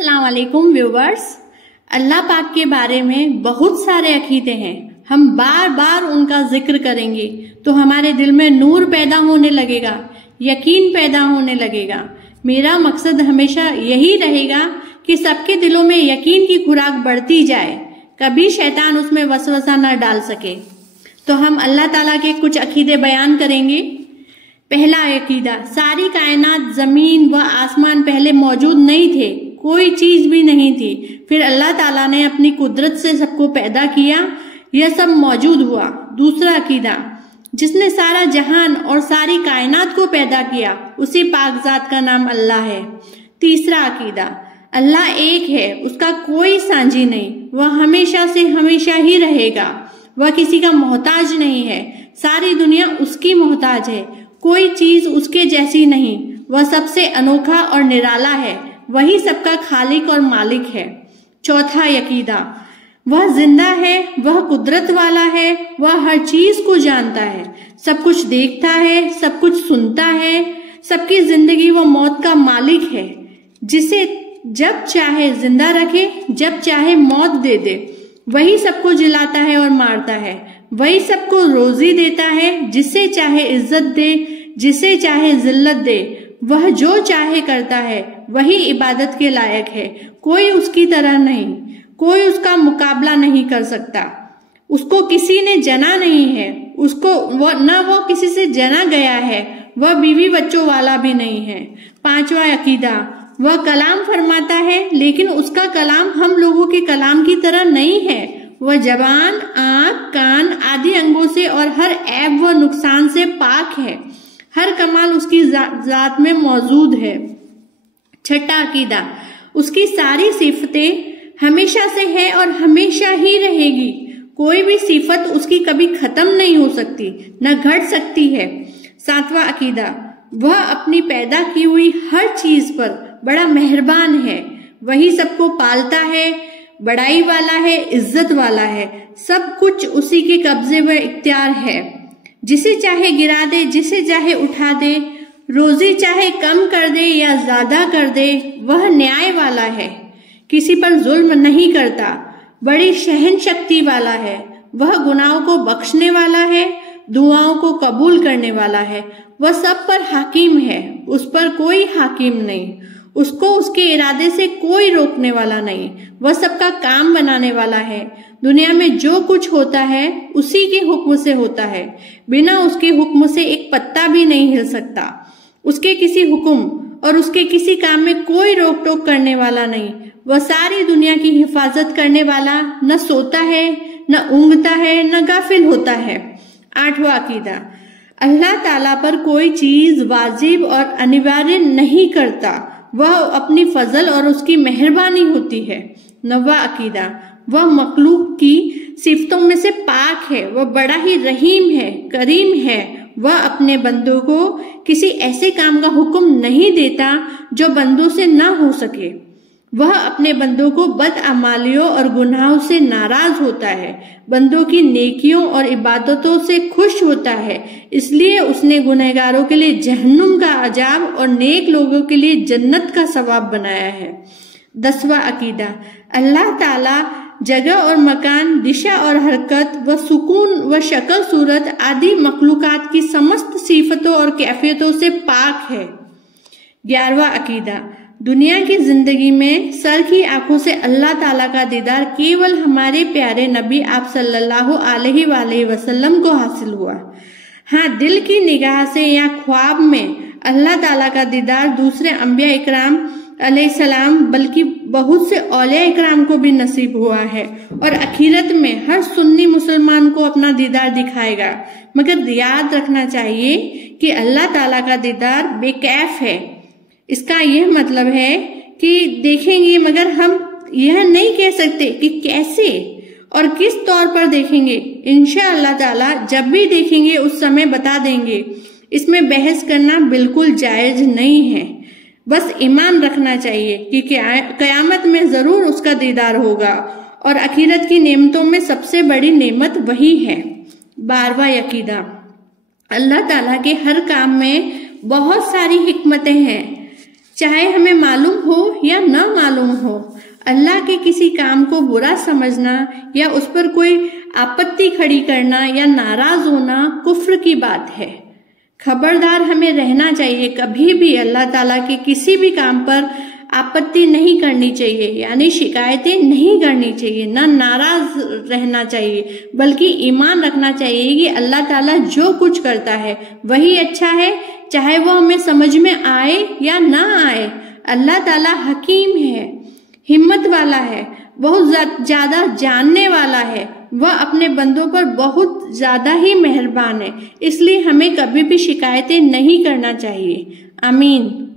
अस्सलाम वालेकुम व्यूवर्स। अल्लाह पाक के बारे में बहुत सारे अकीदे हैं। हम बार बार उनका जिक्र करेंगे तो हमारे दिल में नूर पैदा होने लगेगा, यकीन पैदा होने लगेगा। मेरा मकसद हमेशा यही रहेगा कि सबके दिलों में यकीन की खुराक बढ़ती जाए, कभी शैतान उसमें वसवसा न डाल सके। तो हम अल्लाह ताला के कुछ अकीदे बयान करेंगे। पहला अकीदा, सारी कायनात जमीन व आसमान पहले मौजूद नहीं थे, कोई चीज भी नहीं थी, फिर अल्लाह ताला ने अपनी कुदरत से सबको पैदा किया, यह सब मौजूद हुआ। दूसरा अकीदा, जिसने सारा जहान और सारी कायनात को पैदा किया उसी पाक जात का नाम अल्लाह है। तीसरा अकीदा, अल्लाह एक है, उसका कोई सांझी नहीं, वह हमेशा से हमेशा ही रहेगा, वह किसी का मोहताज नहीं है, सारी दुनिया उसकी मोहताज है, कोई चीज उसके जैसी नहीं, वह सबसे अनोखा और निराला है, वही सबका खालिक और मालिक है। चौथा अकीदा, वह जिंदा है, वह कुदरत वाला है, वह हर चीज को जानता है, सब कुछ देखता है, सब कुछ सुनता है, सबकी जिंदगी व मौत का मालिक है, जिसे जब चाहे जिंदा रखे, जब चाहे मौत दे दे, वही सबको जिलाता है और मारता है, वही सबको रोजी देता है, जिसे चाहे इज्जत दे, जिसे चाहे जिल्लत दे, वह जो चाहे करता है, वही इबादत के लायक है, कोई उसकी तरह नहीं, कोई उसका मुकाबला नहीं कर सकता, उसको किसी ने जना नहीं है, उसको वो किसी से जना गया है, वह बीवी बच्चों वाला भी नहीं है। पांचवा अकीदा, वह कलाम फरमाता है लेकिन उसका कलाम हम लोगों के कलाम की तरह नहीं है, वह जबान, आंख, कान आदि अंगों से और हर ऐब व नुकसान से पाक है, हर कमाल उसकी जात में मौजूद है। छठा अकीदा, उसकी सारी सिफतें हमेशा से है और हमेशा ही रहेगी, कोई भी सिफत उसकी कभी खत्म नहीं हो सकती, न घट सकती है। सातवां अकीदा, वह अपनी पैदा की हुई हर चीज पर बड़ा मेहरबान है, वही सबको पालता है, बड़ाई वाला है, इज्जत वाला है, सब कुछ उसी के कब्जे व इख्तियार है, जिसे चाहे गिरा दे, जिसे चाहे उठा दे, रोजी चाहे कम कर दे या ज्यादा कर दे, वह न्याय वाला है, किसी पर जुल्म नहीं करता, बड़ी सहन शक्ति वाला है, वह गुनाहों को बख्शने वाला है, दुआओं को कबूल करने वाला है, वह सब पर हाकिम है, उस पर कोई हाकिम नहीं, उसको उसके इरादे से कोई रोकने वाला नहीं, वह सबका काम बनाने वाला है, दुनिया में जो कुछ होता है उसी के हुक्म से होता है, बिना उसके हुक्म से एक पत्ता भी नहीं हिल सकता, उसके किसी हुक्म और उसके किसी काम में कोई रोक टोक करने वाला नहीं, वह सारी दुनिया की हिफाजत करने वाला, न सोता है, न ऊँघता है, न गाफिल होता है। आठवां अकीदा, अल्लाह ताला पर कोई चीज वाजिब और अनिवार्य नहीं करता, वह अपनी फजल और उसकी मेहरबानी होती है। नवा अकीदा, वह मखलूक की सिफतों में से पाक है, वह बड़ा ही रहीम है, करीम है, वह अपने बंदों को किसी ऐसे काम का हुक्म नहीं देता जो बंदों से ना हो सके, वह अपने बंदों को बदअमालियों और गुनाहों से नाराज होता है, बंदों की नेकियों और इबादतों से खुश होता है, इसलिए उसने गुनहगारों के लिए जहन्नुम का अजाब और नेक लोगों के लिए जन्नत का सवाब बनाया है। 10वां अकीदा, अल्लाह ताला जगह और मकान, दिशा और हरकत व सुकून व शक्ल सूरत आदि मखलूकात की समस्त सिफतों और कैफियतों से पाक है। 11वां अकीदा, दुनिया की जिंदगी में सर की आंखों से अल्लाह ताला का दीदार केवल हमारे प्यारे नबी आप सल्लल्लाहु अलैहि वसल्लम को हासिल हुआ। हाँ, दिल की निगाह से या ख्वाब में अल्लाह ताला का दीदार दूसरे अंबिया इकराम अलैहिस्सलाम बल्कि बहुत से औलिया इकराम को भी नसीब हुआ है और आखिरत में हर सुन्नी मुसलमान को अपना दीदार दिखाएगा। मगर याद रखना चाहिए कि अल्लाह ताला का दीदार बेकैफ है, इसका यह मतलब है कि देखेंगे, मगर हम यह नहीं कह सकते कि कैसे और किस तौर पर देखेंगे। इंशाअल्लाह ताला जब भी देखेंगे उस समय बता देंगे, इसमें बहस करना बिल्कुल जायज नहीं है, बस ईमान रखना चाहिए कि कयामत में जरूर उसका दीदार होगा और आखिरत की नेमतों में सबसे बड़ी नेमत वही है। 12वां अकीदा, अल्लाह ताला के हर काम में बहुत सारी हिकमतें हैं, چاہے ہمیں معلوم ہو یا نہ معلوم ہو۔ اللہ کے کسی کام کو برا سمجھنا یا اس پر کوئی آپتی کھڑی کرنا یا ناراض ہونا کفر کی بات ہے۔ خبردار ہمیں رہنا چاہیے، کبھی بھی اللہ تعالیٰ کے کسی بھی کام پر آپتی نہیں کرنی چاہیے، یعنی شکایتیں نہیں کرنی چاہیے، نہ ناراض رہنا چاہیے، بلکہ ایمان رکھنا چاہیے کہ اللہ تعالیٰ جو کچھ کرتا ہے وہی اچھا ہے، چاہے وہ ہمیں سمجھ میں آئے یا نہ آئے۔ اللہ تعالیٰ حکیم ہے، ہمت والا ہے، بہت زیادہ جاننے والا ہے، وہ اپنے بندوں پر بہت زیادہ ہی مہربان ہے، اس لیے ہمیں کبھی بھی شکایتیں نہیں کرنا چاہیے۔ آمین۔